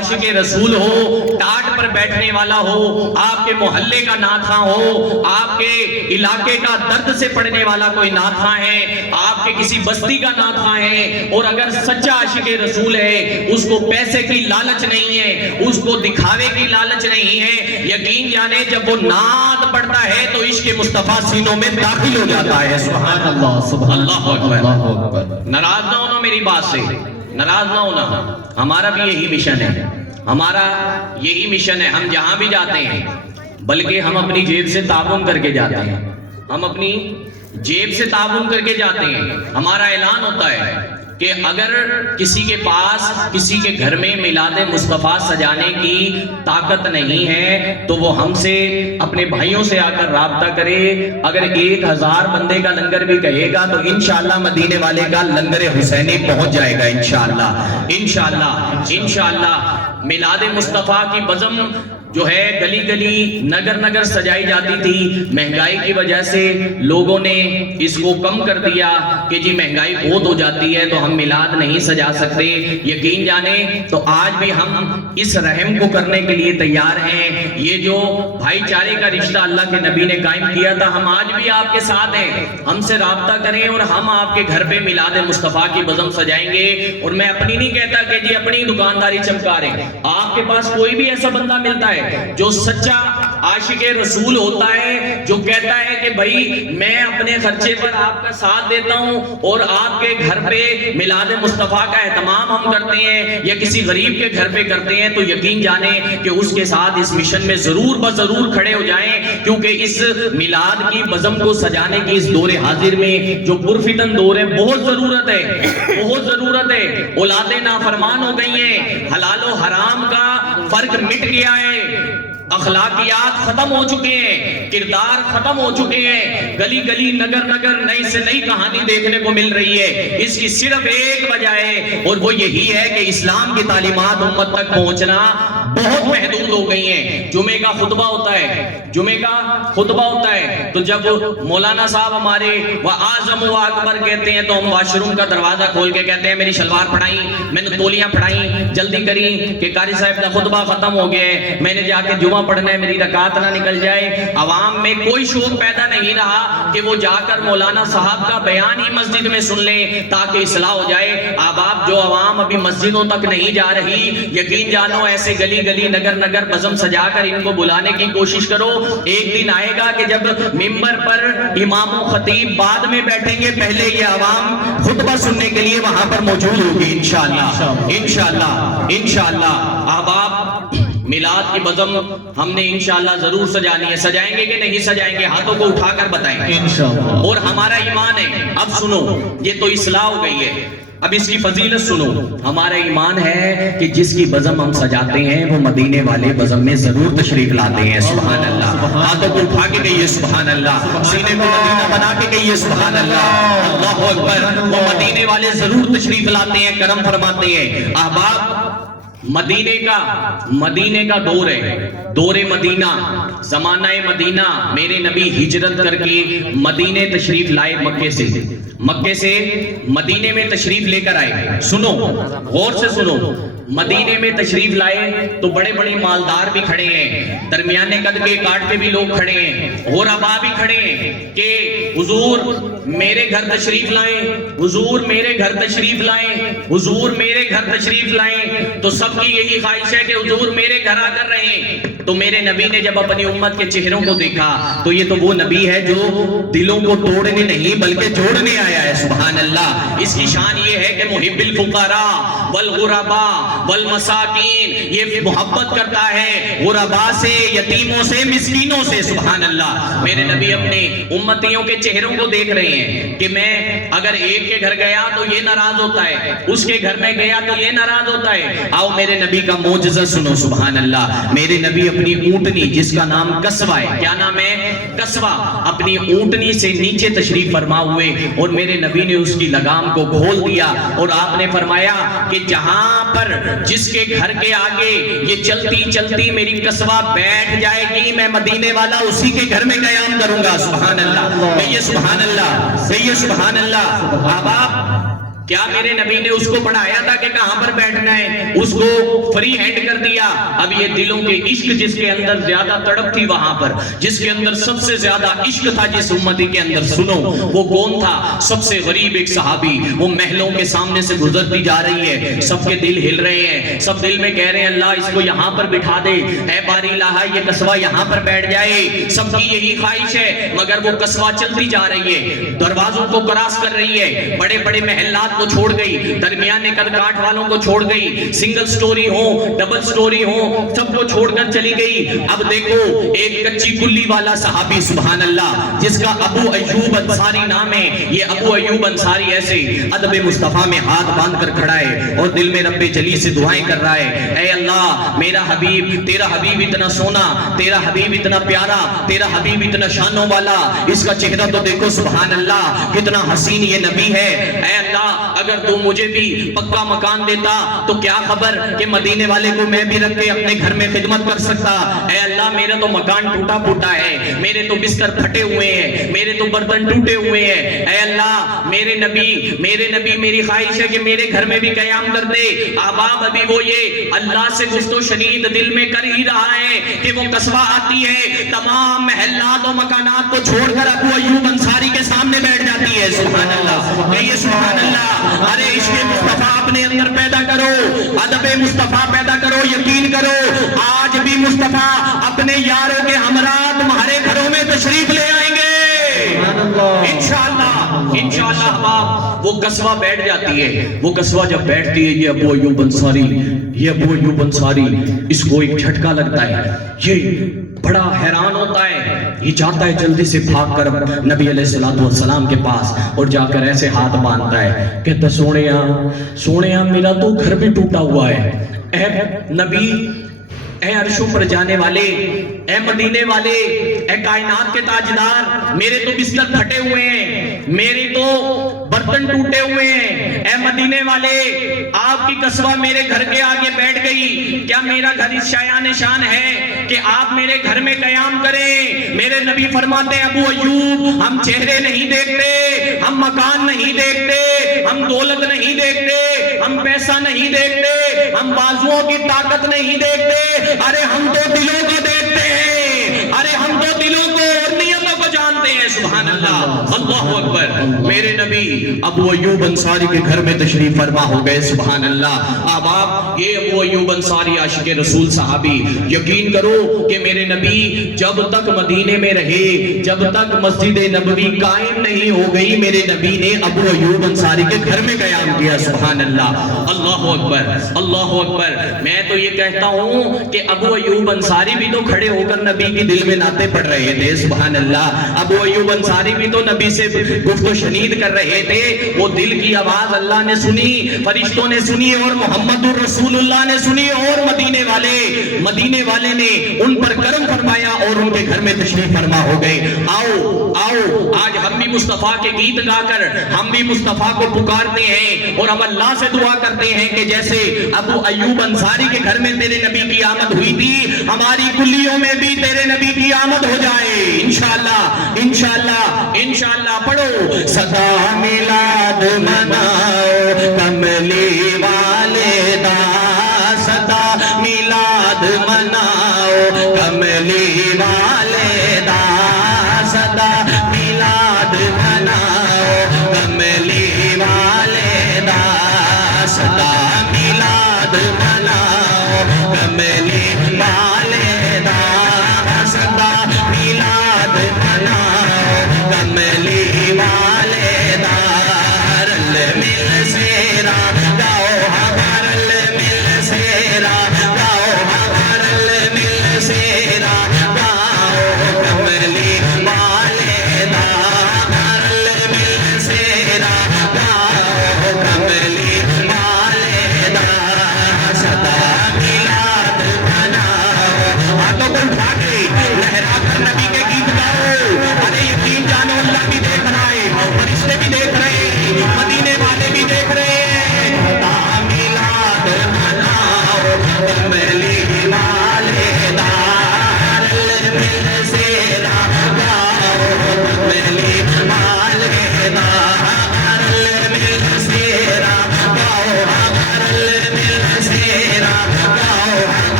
عاشق رسول ہو، ٹاٹ پر بیٹھنے والا ہو، آپ کے محلے کا نعت خواں ہو، آپ کے علاقے کا درد سے پڑھنے والا کوئی نعت خواں ہے، آپ کے کسی بستی کا نعت خواں ہے، اور اگر سچا عاشق رسول ہے، اس کو پیسے کی لالچ نہیں ہے، اس کو دکھاوے کی لالچ نہیں ہے، یقین جانے جب وہ نعت پڑھتا ہے تو عشق مصطفیٰ سینوں میں داخل ہو جاتا ہے۔ سبحان اللہ، سبحان اللہ اکبر۔ ناراض نہ ہونا میری بات سے، ناراض نہ ہونا، ہمارا بھی یہی مشن ہے، ہمارا یہی مشن ہے۔ ہم جہاں بھی جاتے ہیں بلکہ ہم اپنی جیب سے تعاون کر کے جاتے ہیں، ہم اپنی جیب سے تعاون کر کے جاتے ہیں۔ ہمارا اعلان ہوتا ہے کہ اگر کسی کے پاس کسی کے گھر میں میلاد مصطفیٰ سجانے کی طاقت نہیں ہے تو وہ ہم سے اپنے بھائیوں سے آ کر رابطہ کرے۔ اگر 1000 بندے کا لنگر بھی کہے گا تو انشاءاللہ مدینے والے کا لنگر حسینی پہنچ جائے گا انشاءاللہ، انشاءاللہ، انشاءاللہ۔ میلاد مصطفیٰ کی بزم جو ہے گلی گلی نگر نگر سجائی جاتی تھی، مہنگائی کی وجہ سے لوگوں نے اس کو کم کر دیا کہ جی مہنگائی بہت ہو جاتی ہے تو ہم میلاد نہیں سجا سکتے۔ یقین جانے تو آج بھی ہم اس رحم کو کرنے کے لیے تیار ہیں۔ یہ جو بھائی چارے کا رشتہ اللہ کے نبی نے قائم کیا تھا، ہم آج بھی آپ کے ساتھ ہیں، ہم سے رابطہ کریں اور ہم آپ کے گھر پہ میلاد مصطفیٰ کی بزم سجائیں گے۔ اور میں اپنی نہیں کہتا کہ جی اپنی دکانداری چمکا رہے ہیں، آپ کے پاس کوئی بھی ایسا بندہ ملتا ہے جو سچا عاشق رسول ہوتا ہے، جو کہتا ہے کہ بھائی میں اپنے خرچے پر آپ کا ساتھ دیتا ہوں اور آپ کے گھر پہ میلاد مصطفیٰ کا اہتمام ہم کرتے ہیں یا کسی غریب کے گھر پہ کرتے ہیں، تو یقین جانے کہ اس کے ساتھ اس مشن میں ضرور بضرور کھڑے ہو جائیں، کیونکہ اس میلاد کی بزم کو سجانے کی اس دور حاضر میں جو پرفتن دور ہے، بہت ضرورت ہے، بہت ضرورت ہے۔ اولادیں نافرمان ہو گئی ہیں، حلال و حرام کا فرق مٹ گیا ہے، اخلاقیات ختم ہو چکے ہیں، کردار ختم ہو چکے ہیں، گلی گلی نگر نگر نئی سے نئی کہانی دیکھنے کو مل رہی ہے۔ اس کی صرف ایک وجہ ہے اور وہ یہی ہے کہ اسلام کی تعلیمات امت تک پہنچنا بہت محدود ہو گئی ہیں۔ جمعے کا خطبہ ہوتا ہے، جمعے کا خطبہ ہوتا ہے تو جب مولانا صاحب ہمارے وَأَعْظَمُ وَأَكْبَرُ کہتے ہیں تو ہم واش روم کا دروازہ کھول کے کہتے ہیں میری شلوار پڑھائیں، میں نے تولیاں پڑھائیں، جلدی کریں کہ قاری صاحب کا خطبہ ختم ہو گیا ہے، میں نے جا کے جمعہ پڑھنا ہے، میری رکعت نہ نکل جائے۔ عوام میں کوئی شوق پیدا نہیں رہا کہ وہ جا کر مولانا صاحب کا بیان ہی مسجد میں سن لیں تاکہ اصلاح ہو جائے۔ اب آپ جو عوام ابھی مسجدوں تک نہیں جا رہی، یقین جانو ایسے گلی گلی نگر نگر بزم سجا کر ان کو بلانے کی کوشش کرو۔ ایک دن آئے گا کہ جب ممبر پر امام و خطیب بعد میں بیٹھیں گے، پہلے یہ عوام خطبہ سننے کے لیے وہاں پر موجود ہوگی انشاءاللہ، انشاءاللہ، انشاءاللہ۔ احباب، میلاد کی بزم ہم نے انشاءاللہ ضرور سجانی ہے۔ سجائیں گے کہ نہیں سجائیں گے؟ ہاتھوں کو اٹھا کر بتائیں انشاءاللہ۔ اور ہمارا ایمان ہے، اب سنو، یہ تو اصلاح ہو گئی ہے، اب اس کی فضیلت سنو۔ ہمارا ایمان ہے کہ جس کی بزم ہم سجاتے ہیں وہ مدینے والے بزم میں ضرور تشریف لاتے ہیں۔ سبحان اللہ، ہاتھوں کو اٹھا کے کہیے سبحان اللہ، سینے کو مدینہ بنا کے کہیے سبحان اللہ، اللہ اکبر۔ وہ مدینے والے ضرور تشریف لاتے ہیں، کرم فرماتے ہیں۔ احباب، مدینے کا دور ہے، دور مدینہ، زمانہ مدینہ۔ میرے نبی ہجرت کر کے مدینے تشریف لائے، مکے سے مدینے میں تشریف لے کر آئے۔ سنو، غور سے سنو، مدینے میں تشریف لائے تو بڑے بڑے مالدار بھی کھڑے ہیں، درمیانے قد کے کاٹ کے بھی لوگ کھڑے ہیں، غربا بھی کھڑے ہیں کہ حضور میرے گھر تشریف لائیں، حضور میرے گھر تشریف لائیں، حضور میرے گھر تشریف لائیں۔ تو سب کی یہی خواہش ہے کہ حضور میرے گھر آ کر رہیں۔ تو میرے نبی نے جب اپنی امت کے چہروں کو دیکھا تو یہ تو وہ نبی ہے جو دلوں کو توڑنے نہیں بلکہ جوڑنے آیا ہے۔ سبحان اللہ، اس کی شان یہ ہے کہ محب الفقراء والغرباء والمساکین، یہ محبت کرتا ہے غرباء سے، یتیموں سے، مسکینوں سے۔ سبحان اللہ، میرے نبی اپنے امتیوں کے چہروں کو دیکھ رہے ہیں کہ میں اگر ایک کے گھر گیا تو یہ ناراض ہوتا ہے، اس کے گھر میں گیا تو یہ ناراض ہوتا ہے۔ آؤ میرے نبی کا معجزہ سنو۔ سبحان اللہ، میرے نبی اپنی اونٹنی جس کا نام قصوہ ہے، کیا نام ہے؟ قصوہ، اپنی اونٹنی سے نیچے تشریف فرما ہوئے اور میرے نبی نے اس کی لگام کو کھول دیا اور آپ نے فرمایا کہ جہاں پر جس کے گھر کے آگے یہ چلتی چلتی میری قصوہ بیٹھ جائے گی، میں مدینے والا اسی کے گھر میں قیام کروں گا۔ سبحان اللہ، کہیے سبحان اللہ، کہیے سبحان اللہ۔ احباب، کیا میرے نبی نے اس کو پڑھایا تھا کہ کہاں پر بیٹھنا ہے؟ اس کو فری ہینڈ کر دیا. اب یہ دلوں کے عشق جس کے اندر زیادہ تڑپ تھی وہاں پر, جس کے اندر سب سے زیادہ عشق تھا جس امتی کے اندر, سنو وہ کون تھا؟ سب سے غریب ایک صحابی. وہ محلوں کے سامنے سے گزرتی جا رہی ہے, سب کے دل ہل رہے ہیں, سب دل میں کہہ رہے ہیں اللہ اس کو یہاں پر بٹھا دے, اے باری الہ یہ قصبہ یہاں پر بیٹھ جائے. سب کی یہی خواہش ہے, مگر وہ قصبہ چلتی جا رہی ہے, دروازوں کو کراس کر رہی ہے, بڑے بڑے محلات کو چھوڑ گئی, درمیانے قد کاٹ والوں کو چھوڑ گئی, سنگل سٹوری ہو ڈبل سٹوری ہو سب کو چھوڑ کر چلی گئی. اب دیکھو ایک کچی کلی والا صحابی سبحان اللہ جس کا ابو ایوب انصاری نام ہے, یہ ابو ایوب انصاری ایسے ادب مصطفیٰ میں ہاتھ باندھ کر کھڑا ہے اور دل میں رب جلی سے دعائیں کر رہا ہے, اے اللہ میرا حبیب, تیرا حبیب اتنا سونا, تیرا حبیب اتنا پیارا, تیرا حبیب اتنا شانوں والا, اس کا چہرہ تو دیکھو سبحان اللہ کتنا حسین یہ نبی ہے. اے اللہ اگر تو مجھے بھی پکا مکان دیتا تو کیا خبر کہ مدینے والے کو میں بھی رکھ کے اپنے گھر میں خدمت کر سکتا. اے اللہ میرا تو مکان ٹوٹا پھوٹا ہے, میرے تو بستر پھٹے ہوئے ہیں, میرے تو برتن ٹوٹے ہوئے ہیں. اے اللہ میرے نبی میری خواہش ہے کہ میرے گھر میں بھی قیام کر دے. آباب ابھی وہ یہ اللہ سے گفت و شنید دل میں کر ہی رہا ہے کہ وہ قصبہ آتی ہے, تمام محلات و مکانات کو چھوڑ کر ابو ایوب انصاری کے سامنے بیٹھ جاتی ہے. سبحان اللہ, کہیے سبحان اللہ. ارے عشق مصطفیٰ اپنے اندر پیدا کرو, ادب مصطفیٰ پیدا کرو, یقین کرو آج بھی مصطفیٰ اپنے یاروں کے ہمراہ تمہارے گھروں میں تشریف لے آئیں گے انشاءاللہ. احباب وہ قصبہ بیٹھ جاتی ہے, وہ قصبہ جب بیٹھتی ہے, یہ ابو ایوب انصاری اس کو ایک جھٹکا لگتا ہے, یہ بڑا حیران ہوتا ہے, یہ جاتا ہے جلدی سے بھاگ کر نبی علیہ السلام کے پاس اور جا کر ایسے ہاتھ باندھتا ہے, کہتا سونیا میرا تو گھر بھی ٹوٹا ہوا ہے, اے نبی, اے عرشوں پر جانے والے, اے مدینے والے, اے کائنات کے تاجدار, میرے تو بستر پھٹے ہوئے ہیں, میرے تو برتن ٹوٹے ہوئے ہیں. اے مدینے والے آپ کی قصبہ میرے گھر کے آگے بیٹھ گئی, کیا میرا گھر اس شایان شان ہے کہ آپ میرے گھر میں قیام کریں؟ میرے نبی فرماتے ہیں ابو ایوب ہم چہرے نہیں دیکھتے, ہم مکان نہیں دیکھتے, ہم دولت نہیں دیکھتے, ہم پیسہ نہیں دیکھتے, ہم بازوؤں کی طاقت نہیں دیکھتے, ارے ہم تو دلوں کو دیکھتے ہیں, ارے ہم تو دلوں کو اور نیتوں کو جانتے ہیں. سبحان اللہ, اللہ اکبر. میرے نبی ابو ایوب انصاری کے گھر میں تشریف فرما ہو گئے. سبحان اللہ. اب آپ یہ ابو ایوب انصاری عاشق رسول صحابی, یقین کرو کہ میرے نبی جب تک مدینے میں رہے, جب تک مسجد نبوی قائم نہیں ہو گئی, میرے نبی نے ابو ایوب انصاری کے گھر میں قیام کیا. سبحان اللہ, اللہ اکبر, اللہ اکبر. میں تو یہ کہتا ہوں کہ ابو ایوب انصاری بھی تو کھڑے ہو کر نبی کی دل میں نعتیں پڑھ رہے تھے. سبحان اللہ. ابو ایوب انصاری بھی تو نبی سے گفت و شنید کر رہے تھے. وہ دل کی آواز اللہ نے سنی, فرشتوں نے سنی, اور محمد الرسول اللہ نے سنی, اور مدینے والے نے ان پر کرم فرمایا اور ان کے گھر میں تشریف فرما ہو گئے. آؤ آج ہم بھی مصطفیٰ کے گیت گا کر ہم بھی مصطفیٰ کو پکارتے ہیں اور ہم اللہ سے دعا کرتے ہیں کہ جیسے ابو ایوب انصاری کے گھر میں تیرے نبی کی آمد ہوئی تھی, ہماری کلیوں میں بھی تیرے نبی کی آمد ہو جائے. انشاءاللہ انشاءاللہ انشاءاللہ. پڑھو صدا میلاد مناؤ کملی والے دا, صدا میلاد مناؤ کملی والے دا, صدا میلاد مناؤ کملی والے دا, صدا میلاد مناؤ کملی والے دا, صدا میلاد مناؤ کملی والے دا. رل مل سیرا گاؤ ہمارل مل سیرا گاؤ ہمارل مل سیرا گاؤ کملی والے دا, ہمارل مل سیرا گاؤ کملی والے دا, صدا میلاد مناؤ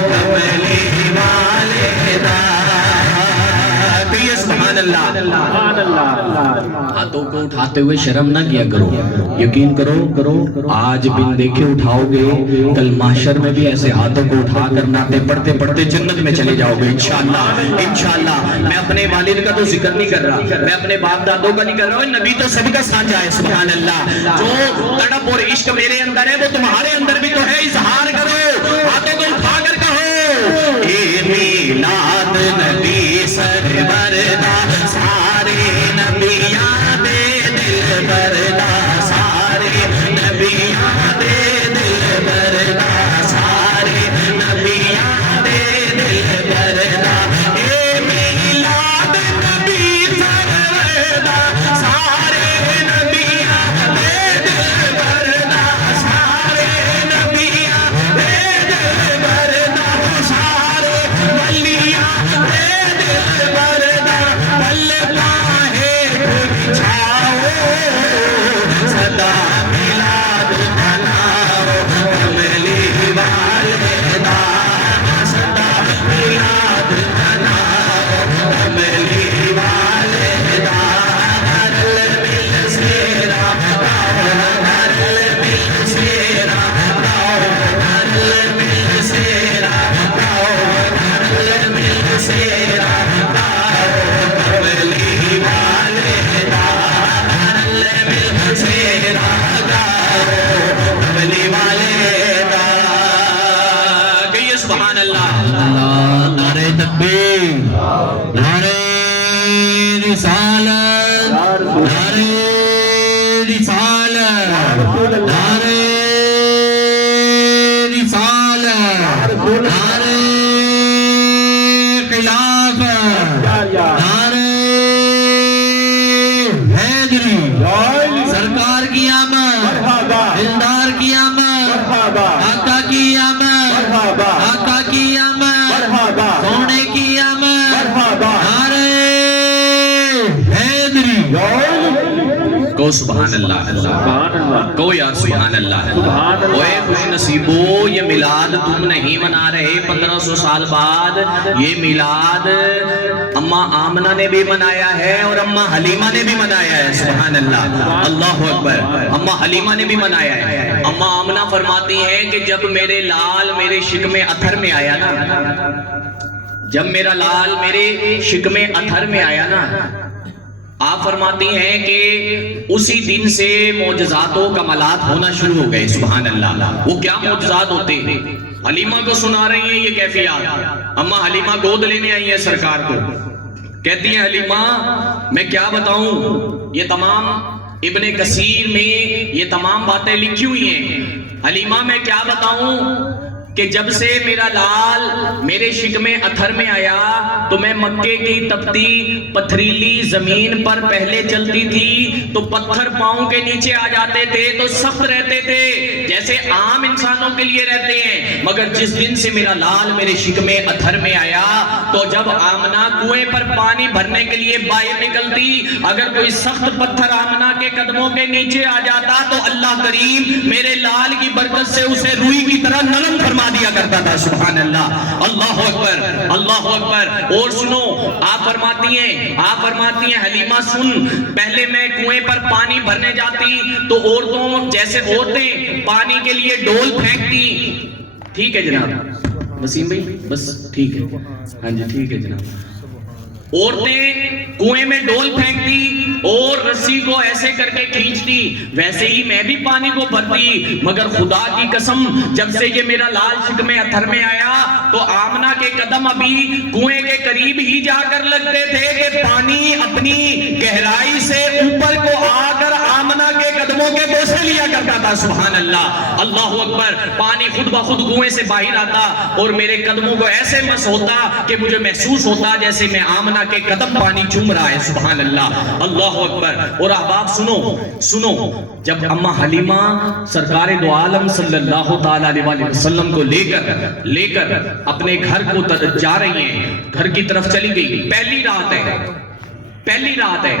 کملی والے دا سبحان اللہ ہاتھوں کو اٹھاتے ہوئے شرم نہ کیا کرو یقین کرو آج بن دیکھے اٹھاؤ گے کل محشر میں بھی ایسے ہاتھوں کو اٹھا کر نعتیں پڑھتے پڑھتے جنت میں چلے جاؤ گے انشاءاللہ میں اپنے والد کا تو ذکر نہیں کر رہا میں اپنے باپ دادوں کا نہیں کر رہا ہوں نبی تو سب کا سانجا ہے سبحان اللہ جو تڑپ اور عشق میرے اندر ہے وہ تمہارے اندر بھی تو ہے اظہار کرو ہاتھوں کو اٹھا کر کہو اے میلاد نبی سرور دا سارے نبیاں دے دل بردا سارے نبیاں دے دل بردا سارے نبیاں دے دل بردا اے میلاد نبی سرور دا سارے نبیاں دے دل بردا سارے نبیاں دے دل بردا سارے ولیاں دے دل بردا پل پاہے بچھاؤ صدا میلاد مناؤ کملی والے دا صدا میلاد مناؤ کملی والے دا ہر مل سیرا ہر مل سیرا ہر مل سیرا ہر مل سیرا کملی والے دا ہر مل سیرا کملی والے دا کہیے سبحان اللہ نعرہ تکبیر نعرہ رسالت نعرہ رسالت نعرہ رسالت نعرہ خلافت نعرہ حیدری سرکار کی آمد دلدار کی آمد آقا کی آمد آقا کی آمد سونے کی آمد نعرہ حیدری کو سبحان اللہ کو یار سبحان اللہ اوے خوش نصیبو یہ میلاد تم نہیں منا رہے 1500 سال بعد یہ میلاد اماں آمنہ نے بھی منایا ہے اور اماں حلیمہ نے بھی منایا ہے سبحان اللہ اللہ اکبر اماں حلیمہ نے بھی منایا ہے اماں آمنہ فرماتی ہیں کہ جب میرے لال میرے شکم اتھر میں آیا نا جب میرا لال میرے شکم اتھر میں آیا نا آپ فرماتی ہیں کہ اسی دن سے معجزات و کمالات ہونا شروع ہو گئے سبحان اللہ وہ کیا معجزات ہوتے ہیں حلیمہ کو سنا رہی ہیں یہ کیفیات اماں حلیمہ گود لینے آئی ہیں سرکار کو کہتی ہیں حلیمہ میں کیا بتاؤں یہ تمام ابن کثیر میں یہ تمام باتیں لکھی ہوئی ہیں حلیمہ میں کیا بتاؤں کہ جب سے میرا لال میرے شکم اتھر میں آیا تو میں مکے کی تپتی پتھریلی زمین پر پہلے چلتی تھی تو پتھر پاؤں کے نیچے آ جاتے تھے تو سخت رہتے تھے جیسے عام انسانوں کے لیے رہتے ہیں مگر جس دن سے میرا لال میرے شکم اتھر میں آیا تو جب آمنہ کنویں پر پانی بھرنے کے لیے باہر نکلتی اگر کوئی سخت پتھر آمنہ کے قدموں کے نیچے آ جاتا تو اللہ کریم میرے لال کی برکت سے اسے روئی کی طرح نرم فرما دیا کرتا تھا سبحان اللہ اللہ اکبر اور سنو آپ فرماتی ہیں حلیمہ سن پہلے میں کنویں پر پانی بھرنے جاتی تو عورتوں جیسے عورتیں پانی کے لیے ڈول پھینکتی ٹھیک ہے جناب وسیم بھائی بس ٹھیک ہے ہاں جی ٹھیک ہے جناب عورتیں کنویں میں ڈول پھینکتی اور رسی کو ایسے کر کے کھینچتی ویسے ہی میں بھی پانی کو بھرتی مگر خدا کی قسم جب سے یہ میرا لال شکم اتھر میں آیا تو آمنہ کے قدم ابھی کنویں کے قریب ہی جا کر لگتے تھے کہ پانی اپنی گہرائی سے اوپر کو آ کر آمنہ کے قدموں کے بوسے لیا کرتا تھا سبحان اللہ اللہ اکبر پانی خود بخود کنویں سے باہر آتا اور میرے قدموں کو ایسے مس ہوتا کہ مجھے محسوس ہوتا جیسے میں آمنہ کے قدم پانی چوم رہا ہے سبحان اللہ اللہ اکبر اور احباب سنو جب اماں حلیمہ سرکار دو عالم صلی اللہ تعالی علیہ وسلم کو لے کر اپنے گھر کو جا رہی ہیں گھر کی طرف چلی گئی پہلی رات ہے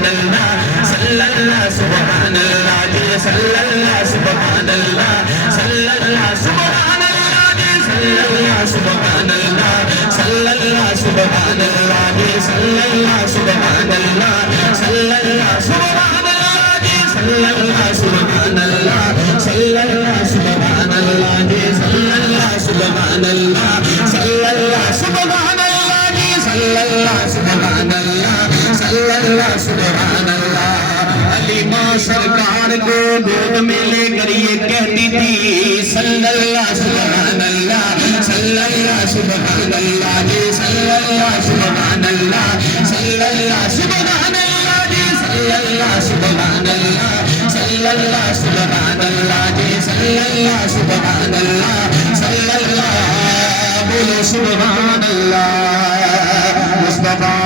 سبحان اللہ صلی اللہ سبحان اللہ جی صلی اللہ سبحان اللہ صلی اللہ سبحان اللہ جی صلی اللہ سبحان اللہ صلی اللہ سبحان اللہ جی صلی اللہ سبحان اللہ صلی اللہ سبحان اللہ جی صلی اللہ سبحان اللہ صلی اللہ سبحان اللہ جی صلی اللہ سبحان اللہ صلی اللہ سبحان اللہ جی صلی اللہ سبحان اللہ صلی اللہ سبحان اللہ علیمہ سرکار کو گود میں لے کر یہ کہتی تھی صلی اللہ سبحان اللہ صلی اللہ سبحان اللہ جی صلی اللہ سبحان اللہ صلی اللہ سبحان اللہ جی صلی اللہ سبحان اللہ صلی اللہ سبحان اللہ جی صلی اللہ سبحان اللہ صلی اللہ بولو سبحان اللہ مصطفیٰ